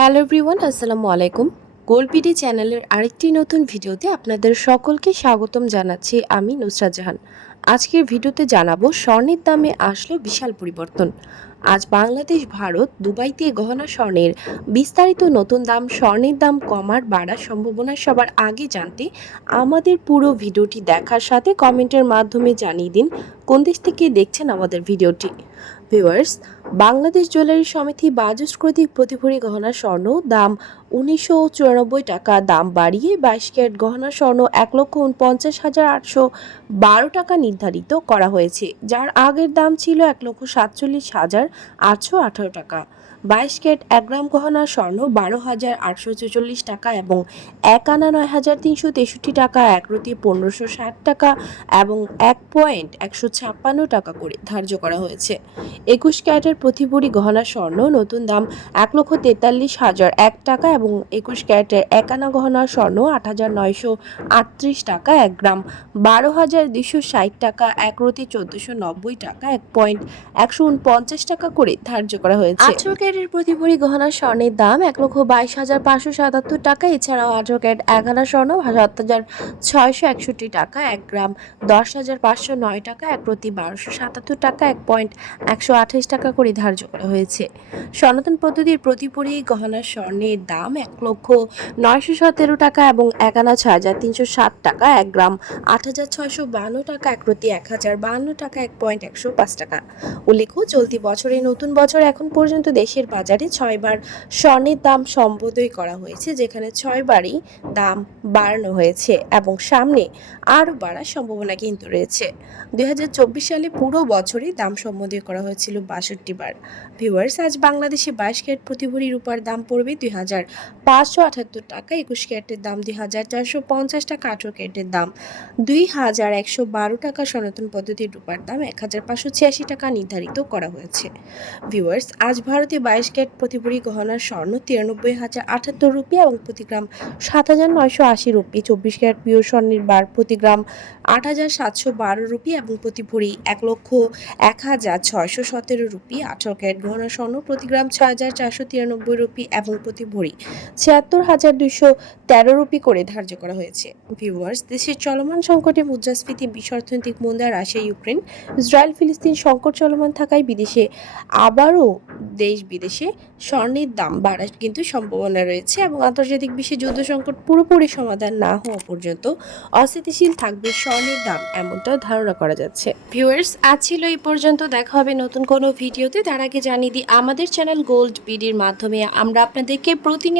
Hello everyone, আসসালামু আলাইকুম। গোলপিডি চ্যানেলের আরেকটি নতুন ভিডিওতে আপনাদের সকলকে স্বাগতম জানাচ্ছি আমি নুসরাত জাহান। আজকের ভিডিওতে জানাব স্বর্ণের দামে আসলো বিশাল পরিবর্তন। আজ বাংলাদেশ, ভারত দুবাইতে গহনা স্বর্ণের বিস্তারিত নতুন দাম, স্বর্ণের দাম কমার বাড়ার সম্ভাবনা সবার আগে জানতে আমাদের পুরো ভিডিওটি দেখার সাথে কমেন্টের মাধ্যমে জানিয়ে দিন কোন দেশ থেকে দেখছেন আমাদের ভিডিওটি। ভিউয়ার্স, বাংলাদেশ জুয়েলারি সমিতি বাজুস কর্তৃক প্রতিভরি গহনা স্বর্ণ দাম উনিশশো চুরানব্বই টাকা, দাম বাড়িয়ে বাইশ ক্যারেট গহনা স্বর্ণ এক লক্ষ উনপঞ্চাশ হাজার আটশো বারো টাকা নির্ধারিত করা হয়েছে, যার আগের দাম ছিল এক লক্ষ সাতচল্লিশ হাজার আটশো আঠারো টাকা। বাইশ ক্যারেট এক গ্রাম গহনা স্বর্ণ বারো হাজার আটশো ছেচল্লিশ টাকা এবং এক আনা নয় হাজার তিনশো তেষট্টি টাকা, এক রতি পনেরোশো ষাট টাকা এবং এক পয়েন্ট একশো ছাপ্পান্ন টাকা করে ধার্য করা হয়েছে। একুশ ক্যারেটের প্রতি ভরি গহনা স্বর্ণ নতুন দাম এক লক্ষ তেতাল্লিশ হাজার এক টাকা এবং একুশ ক্যারেটের এক আনা গহনা স্বর্ণ আট হাজার নয়শো আটত্রিশ টাকা এক গ্রাম বারো হাজার দুশো ষাট টাকা, এক রতি চোদ্দশো নব্বই টাকা, এক পয়েন্ট একশো উনপঞ্চাশ টাকা করে ধার্য করা হয়েছে। আঠারো ক্যারেটের প্রতি ভরি গহনা স্বর্ণের দাম এক লক্ষ বাইশ হাজার পাঁচশো সাতাত্তর টাকা। এছাড়াও আঠারো ক্যারেট এক আনা স্বর্ণ, সাত হাজার ছয়শো একষট্টি টাকা, এক গ্রাম দশ হাজার পাঁচশো নয় টাকা, এক প্রতি বারোশো সাতাত্তর টাকা, এক পয়েন্ট একশো আঠাশ টাকা করে ধার্য করা হয়েছে। সনাতন পদ্ধতির প্রতি ভরি গহনা স্বর্ণের দাম এক লক্ষ নয়শো সতেরো টাকা এবং এক আনা ছয় হাজার তিনশো ষাট টাকা, এক গ্রাম আট হাজার ছয়শো বান্ন টাকা, এক প্রতি এক হাজার বান্ন টাকা, এক পয়েন্ট একশো পাঁচ টাকা। উল্লেখ্য, চলতি বছরে নতুন বছর এখন পর্যন্ত দেশের বাজারে ছয়বার স্বর্ণের দাম সম্বোধই করা হয়েছে, যেখানে ছয়বারই দাম বাড়ানো হয়েছে এবং সামনে আরও বাড়ার সম্ভাবনা কিন্তু রয়েছে। দুই হাজার চব্বিশ সালে পুরো বছরই দাম সম্বোধই করা হয়েছিল বাষট্টি বার ভিউয়ার্স, আজ বাংলাদেশে বাইশ ক্যারেট প্রতি ভরি রূপার দাম পড়বে দুই হাজার পাঁচশো আটাত্তর টাকা, একুশ ক্যারেটের দাম দুই হাজার চারশো পঞ্চাশ টাকা, আঠেরো ক্যারেটের দাম দুই হাজার একশো বারো টাকা, সনাতন পদ্ধতির রূপার দাম এক হাজার পাঁচশো ছিয়াশি টাকা নির্ধারিত করা হয়েছে। ভিউয়ার্স আজ ভারতে বাইশ ক্যারেট প্রতি ভরি গহনার স্বর্ণ তিরানব্বই হাজার আটাত্তর রুপি এবং প্রতি গ্রাম সাত হাজার নয়শো আশি রুপি। চব্বিশ ক্যারেট পিওর স্বর্ণের বার প্রতি গ্রাম আট হাজার সাতশো বারো রুপি এবং প্রতি ভরি এক লক্ষ এক হাজার ছয়শো সতেরো রুপি। আঠারো ক্যারেট গহনা স্বর্ণ প্রতি গ্রাম ছয় হাজার চারশো তিরানব্বই রুপি এবং প্রতি ভরি ছিয়াত্তর হাজার দুইশো তেরো রুপি করে ধার্য করা হয়েছে। ভিউয়ার্স দেশের চলমান সংকটে মুদ্রাস্ফীতি বিশ্ব অর্থনৈতিক মন্দা রাশিয়া ইউক্রেন ইসরায়েল ফিলিস্তিন সংকট চলমান থাকায় বিদেশে আবারও দেশ বিদেশে স্বর্ণের দাম বাড়ার কিন্তু সম্ভাবনা রয়েছে এবং আন্তর্জাতিক বিশ্বে যুদ্ধ সংকট পুরোপুরি সমাধান না হওয়া পর্যন্ত অস্থিতিশীল থাকবে স্বর্ণের দাম এমনটাও ধারণা করা যাচ্ছে। ভিউয়ার্স, আজ ছিল এই পর্যন্ত। দেখা হবে নতুন কোনো ভিডিওতে। তার আগে জানিয়ে দিই, আমাদের চ্যানেল গোল্ড বিডির মাধ্যমে আমরা আপনাদেরকে প্রতিনিয়ত